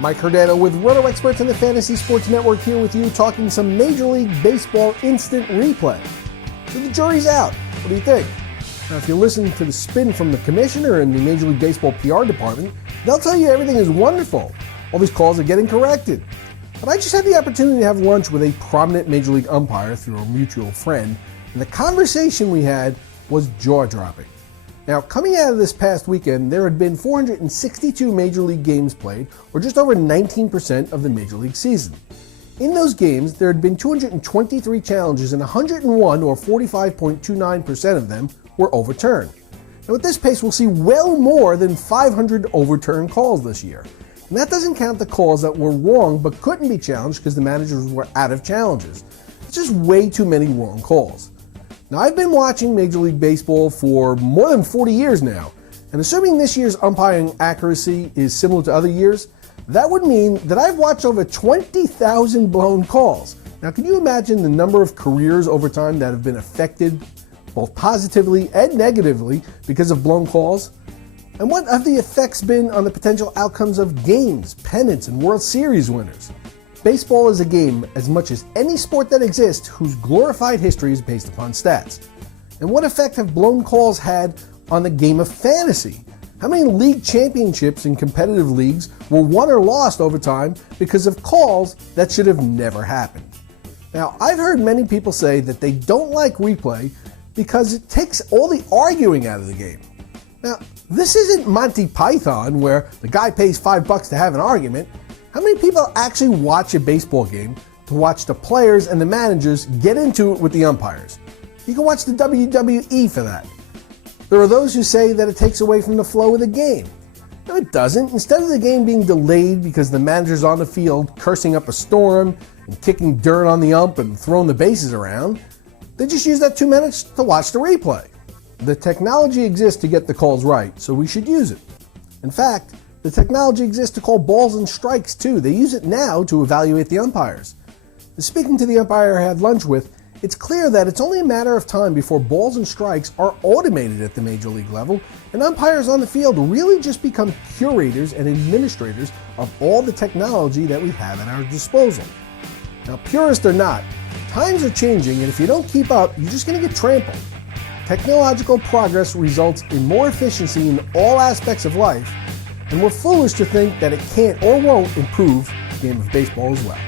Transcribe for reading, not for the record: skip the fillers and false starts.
Mike Cardano with Roto Experts on the Fantasy Sports Network here with you, talking some Major League Baseball instant replay. So the jury's out. What do you think? Now, if you listen to the spin from the commissioner and the Major League Baseball PR department, they'll tell you everything is wonderful. All these calls are getting corrected. But I just had the opportunity to have lunch with a prominent Major League umpire through a mutual friend, and the conversation we had was jaw-dropping. Now, coming out of this past weekend, there had been 462 Major League games played, or just over 19% of the Major League season. In those games, there had been 223 challenges, and 101, or 45.29% of them, were overturned. Now, at this pace, we'll see well more than 500 overturned calls this year. And that doesn't count the calls that were wrong but couldn't be challenged because the managers were out of challenges. It's just way too many wrong calls. Now, I've been watching Major League Baseball for more than 40 years now, and assuming this year's umpiring accuracy is similar to other years, that would mean that I've watched over 20,000 blown calls. Now, can you imagine the number of careers over time that have been affected both positively and negatively because of blown calls? And what have the effects been on the potential outcomes of games, pennants, and World Series winners? Baseball is a game as much as any sport that exists whose glorified history is based upon stats. And what effect have blown calls had on the game of fantasy? How many league championships in competitive leagues were won or lost over time because of calls that should have never happened? Now, I've heard many people say that they don't like replay because it takes all the arguing out of the game. Now, this isn't Monty Python where the guy pays $5 to have an argument. How many people actually watch a baseball game to watch the players and the managers get into it with the umpires? You can watch the WWE for that. There are those who say that it takes away from the flow of the game. No, it doesn't. Instead of the game being delayed because the manager's on the field cursing up a storm and kicking dirt on the ump and throwing the bases around, they just use that 2 minutes to watch the replay. The technology exists to get the calls right, so we should use it. In fact, the technology exists to call balls and strikes too. They use it now to evaluate the umpires. Speaking to the umpire I had lunch with, it's clear that it's only a matter of time before balls and strikes are automated at the major league level, and umpires on the field really just become curators and administrators of all the technology that we have at our disposal. Now, purist or not, times are changing, and if you don't keep up, you're just going to get trampled. Technological progress results in more efficiency in all aspects of life, and we're foolish to think that it can't or won't improve the game of baseball as well.